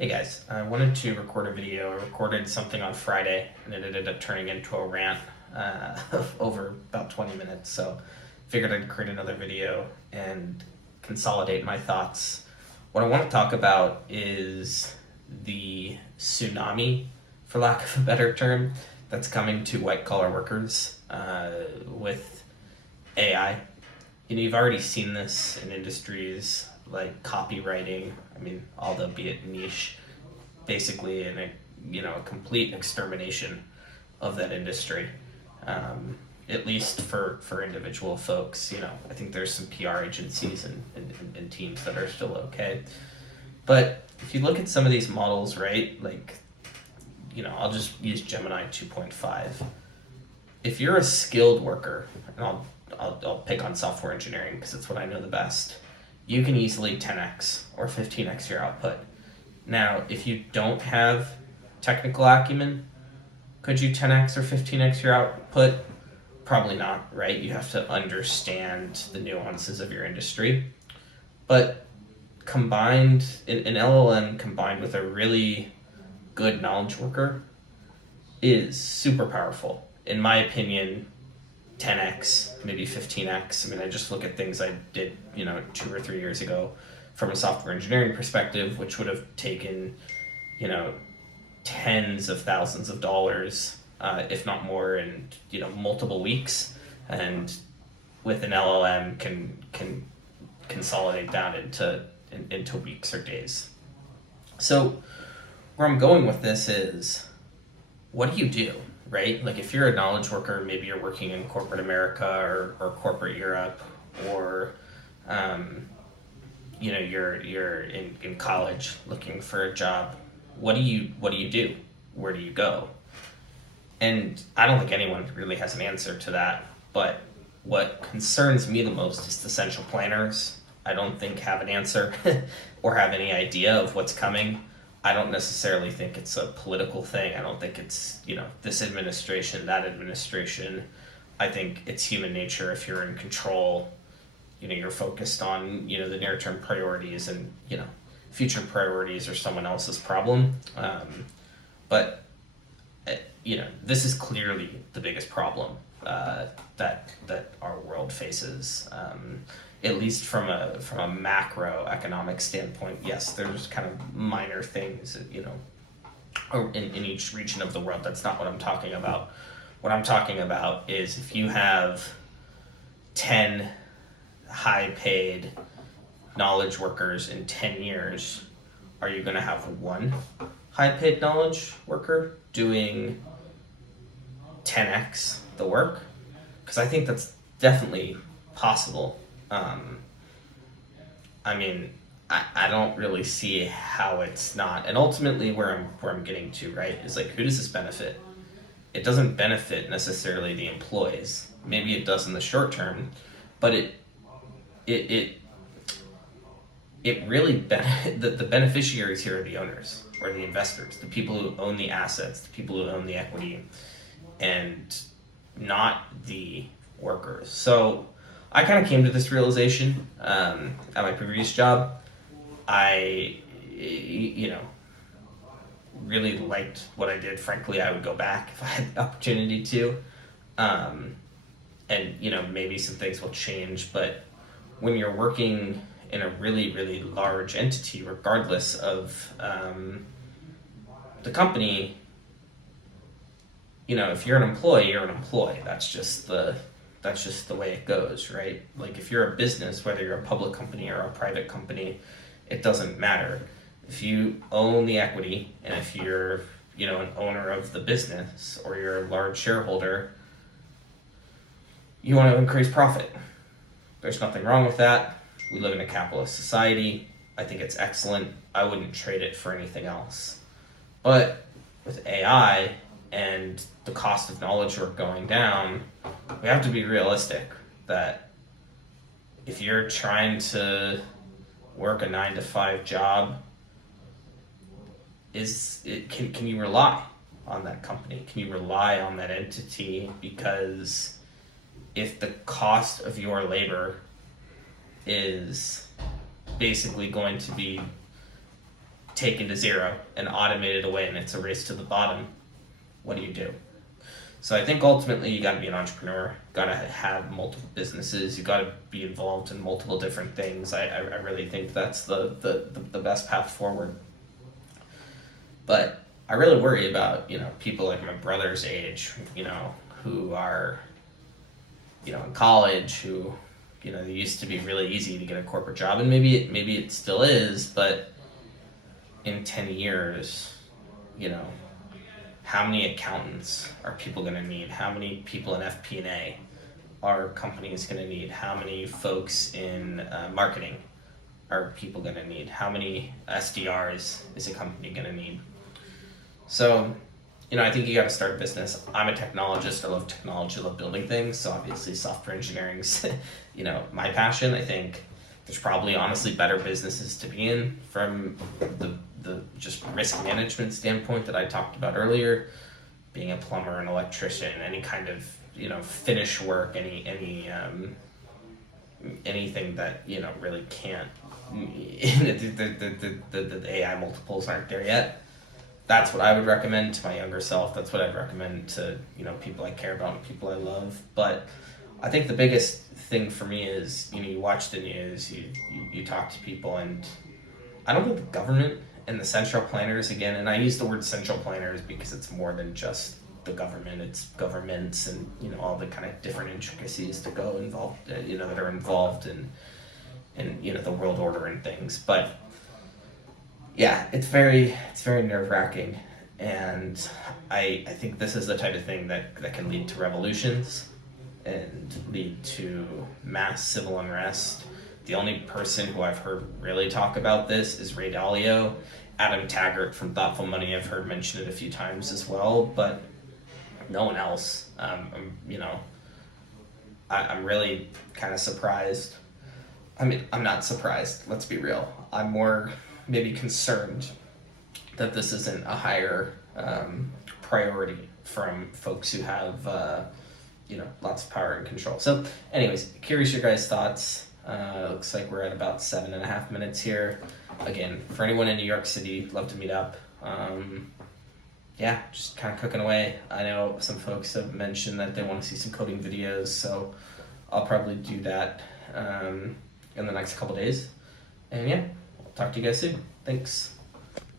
Hey guys, I wanted to record a video. I recorded something on Friday and it ended up turning into a rant over about 20 minutes. So figured I'd create another video and consolidate my thoughts. What I want to talk about is the tsunami, for lack of a better term, that's coming to white collar workers with AI. You've already seen this in industries like copywriting. I mean, albeit niche, basically in a complete extermination of that industry. At least for individual folks. I think there's some PR agencies and teams that are still okay. But if you look at some of these models, right, I'll just use Gemini 2.5. If you're a skilled worker, and I'll pick on software engineering because it's what I know the best, you can easily 10x or 15x your output. Now, if you don't have technical acumen, could you 10x or 15x your output? Probably not, right? You have to understand the nuances of your industry. But combined, an LLM combined with a really good knowledge worker is super powerful. In my opinion, 10x, maybe 15x. I mean, I just look at things I did, 2 or 3 years ago from a software engineering perspective, which would have taken, tens of thousands of dollars, if not more, in multiple weeks, and with an LLM can consolidate down into weeks or days. So where I'm going with this is, what do you do? Right? Like if you're a knowledge worker, maybe you're working in corporate America or corporate Europe, or you're in college looking for a job. What do you do? Where do you go? And I don't think anyone really has an answer to that. But what concerns me the most is the central planners. I don't think have an answer or have any idea of what's coming. I don't necessarily think it's a political thing. I don't think it's, this administration, that administration. I think it's human nature. If you're in control, you're focused on, the near-term priorities, and, future priorities are someone else's problem. But this is clearly the biggest problem that our world faces. At least from a macroeconomic standpoint, yes, there's kind of minor things, in each region of the world. That's not what I'm talking about. What I'm talking about is if you have 10 high-paid knowledge workers in 10 years, are you going to have one high-paid knowledge worker doing 10x the work? Because I think that's definitely possible. I don't really see how it's not. And ultimately where I'm getting to, right, is like, who does this benefit? It doesn't benefit necessarily the employees. Maybe it does in the short term, but it really the beneficiaries here are the owners or the investors, the people who own the assets, the people who own the equity, and not the workers. So I kind of came to this realization at my previous job. I, really liked what I did. Frankly, I would go back if I had the opportunity to. And, maybe some things will change. But when you're working in a really, really large entity, regardless of the company, if you're an employee, you're an employee. That's just the way it goes, right? Like if you're a business, whether you're a public company or a private company, it doesn't matter. If you own the equity, and if you're, an owner of the business, or you're a large shareholder, you want to increase profit. There's nothing wrong with that. We live in a capitalist society. I think it's excellent. I wouldn't trade it for anything else. But with AI and the cost of knowledge work going down, we have to be realistic that if you're trying to work a 9-to-5 job, can you rely on that company? Can you rely on that entity? Because if the cost of your labor is basically going to be taken to zero and automated away and it's a race to the bottom, what do you do? So I think ultimately you got to be an entrepreneur, got to have multiple businesses, you got to be involved in multiple different things. I really think that's the best path forward. But I really worry about, people like my brother's age, who are, in college, who, they used to be really easy to get a corporate job, and maybe it still is, but in 10 years, how many accountants are people going to need? How many people in FP&A are companies going to need? How many folks in marketing are people going to need? How many SDRs is a company going to need? So, I think you got to start a business. I'm a technologist. I love technology. I love building things. So obviously software engineering's, my passion. I think there's probably honestly better businesses to be in from the just risk management standpoint that I talked about earlier. Being a plumber, an electrician, any kind of, finish work, anything that, really can't, the AI multiples aren't there yet. That's what I would recommend to my younger self. That's what I'd recommend to, people I care about and people I love. But I think the biggest thing for me is, you watch the news, you talk to people, and I don't think the government and the central planners, again, and I use the word central planners because it's more than just the government, it's governments and, all the kind of different intricacies that go involved, that are involved in the world order and things. But yeah, it's very nerve-wracking, and I think this is the type of thing that can lead to revolutions and lead to mass civil unrest. The only person who I've heard really talk about this is Ray Dalio. Adam Taggart from Thoughtful Money, I've heard mention it a few times as well, but no one else. I'm really kind of surprised. I mean, I'm not surprised, let's be real. I'm more maybe concerned that this isn't a higher priority from folks who have lots of power and control. So anyways, curious your guys' thoughts. Looks like we're at about 7.5 minutes here. Again, for anyone in New York City, love to meet up. Just kind of cooking away. I know some folks have mentioned that they want to see some coding videos, so I'll probably do that in the next couple days. And yeah, I'll talk to you guys soon. Thanks.